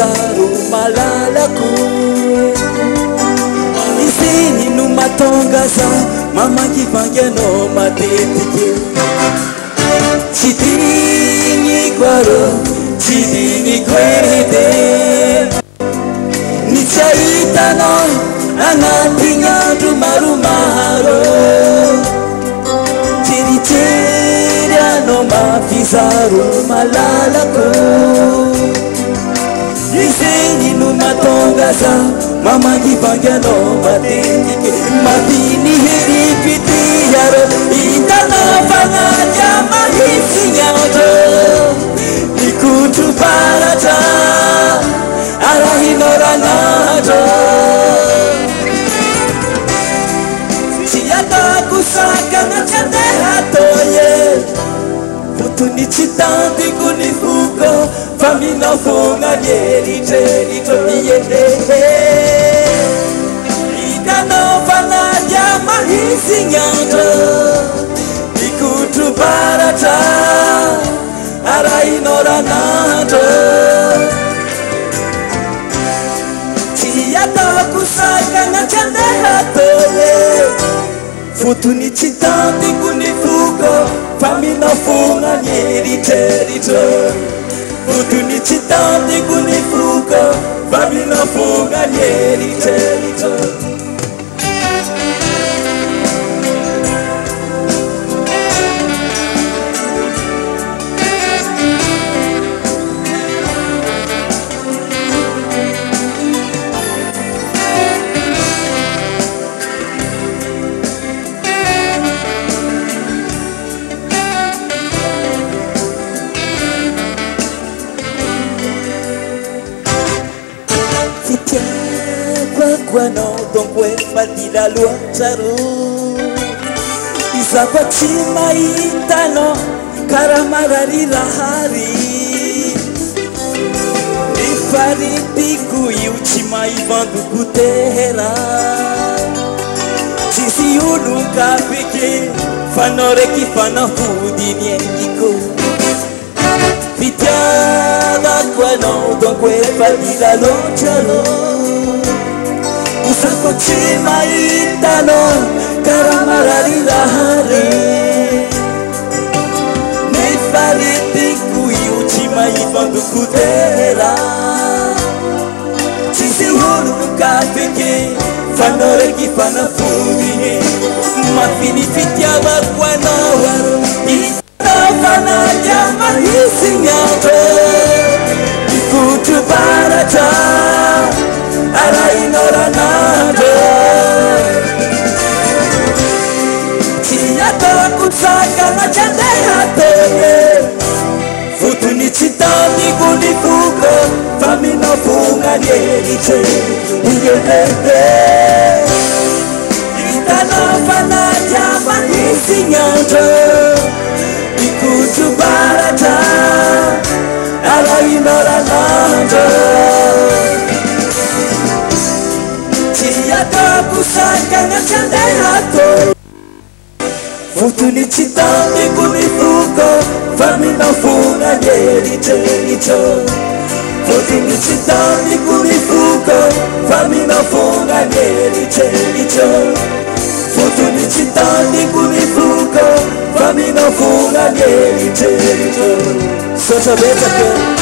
mafizaro malalako iziny no matonga za mamakivanganao matetika tsy diniko arô tsy diniko edy ny tsy ahitanao agnatin'ny andro maromaro jerijeri anao mafizaro malalako iziny no matonga za mamakivanganao matetika mabiny heripity arô hitanao fagnaja mahitsy andro nikotro baratra arahinao ranandro tsy atako sakana tsy andeha toye fotony tsy tantiko ny foko fa minao fogna nieritreritra mielehe hitanao fanaja mahitsy andro nikotro baratra arahinao ranandro tsy atako sakana tsy andeha toye fotony tsy tantiko ny foko fa minao fogna nieritreritra fotony tsy tantiko ny foko fa minao fogna nieritreritra Quando donque fatti la luotsaro isa kwa tsy mahitano karamarary lahary nifaritiko io tsy mahivandoko tera tsisy olo kapeke fanao raiky fanafody niaikiko fitiavako anao donque fatti la luotsaro Sako tsy mahitanao karamarary lahary nefaritiko io tsy mahivandoko tera tsisy olo kapeke fanao raiky fanafody mafiny fitiavako anao aro hitanao fanaja mahitsy andro nikotro baratra arahinao ranandro tsy atako sakana tsy andeha toye fotony tsy tantiko ny foko fa minao fogna nieritre ielehe hitanao fanaja mahitsy andro nikotro baratra arahinao ranandro atako sakana tsy andeha toye fotony tsy tantiko ny foko fa minao fogna nieritreritra fotony tsy tantiko ny foko fa minao fogna nieritreritra fotony tsy tantiko ny foko fa minao fogna nieritreritra sotra betsaka